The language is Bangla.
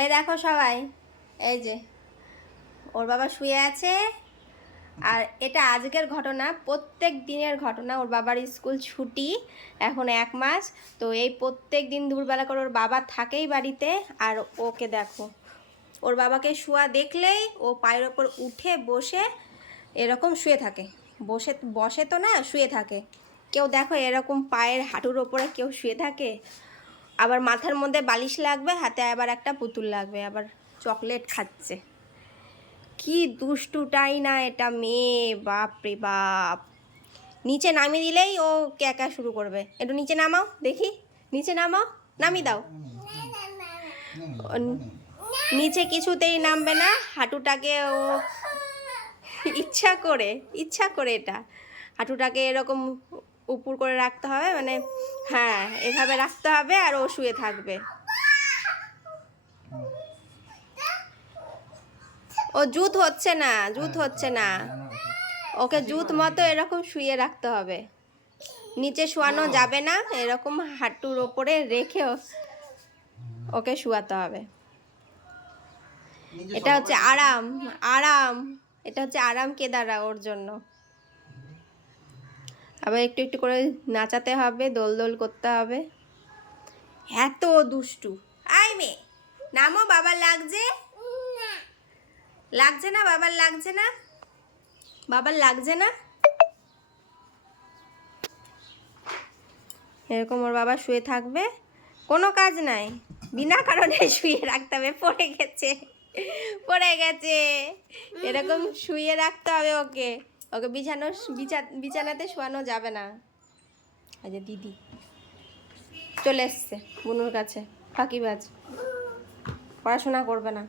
এই দেখো সবাই, এই যে ওর বাবা শুয়ে আছে। আর এটা আজকের ঘটনা, প্রত্যেক দিনের ঘটনা। ওর বাবার স্কুল ছুটি এখন 1 মাস। তো এই প্রত্যেক দিন দুপুরবেলা করে ওর বাবা থাকেই বাড়িতে। আর ওকে দেখো, ওর বাবাকে শোয়া দেখলেই ও পায়ের ওপর উঠে বসে এরকম শুয়ে থাকে। বসে বসে তো না, শুয়ে থাকে। কেউ দেখো এরকম পায়ের হাঁটুর ওপরে কেউ শুয়ে থাকে? আবার মাথার মধ্যে বালিশ লাগবে, হাতে আবার একটা পুতুল লাগবে, আবার চকলেট খাচ্ছে। কি দুষ্টুটাই না এটা মেয়ে, বাপ রে বাপ। নিচে নামিয়ে দিলেই ও ক্যাকা শুরু করবে। একটু নিচে নামাও দেখি, নিচে নামাও, নামিয়ে দাও। নিচে কিছুতেই নামবে না, হাঁটুটাকে ও ইচ্ছা করে এটা হাঁটুটাকে এরকম উপর করে রাখতে হবে, মানে হ্যাঁ এভাবে রাখতে হবে, আর ও শুয়ে থাকবে। ও জুত হচ্ছে না, ওকে জুত মতো এরকম শুয়ে রাখতে হবে। নিচে শোয়ানো যাবে না, এরকম হাঁটুর ওপরে রেখে ওকে শোয়াতে হবে। এটা হচ্ছে আরাম, এটা হচ্ছে আরাম কেদারা ওর জন্য। আবার একটু একটু করে নাচাতে হবে, দোল দোল করতে হবে। এত দুষ্টু। আই মেয়ে নামো, বাবার লাগছে না, বাবার লাগছে না। এরকম ওর বাবা শুয়ে থাকবে, কোনো কাজ নাই, বিনা কারণে শুয়ে রাখতে হবে। পড়ে গেছে এরকম শুয়ে রাখতে হবে ওকে। ওকে বিছানাতে শোয়ানো যাবে না। এই যে দিদি চলে এসছে বুনুর কাছে, ফাঁকিবাজ, পড়াশোনা করবে না।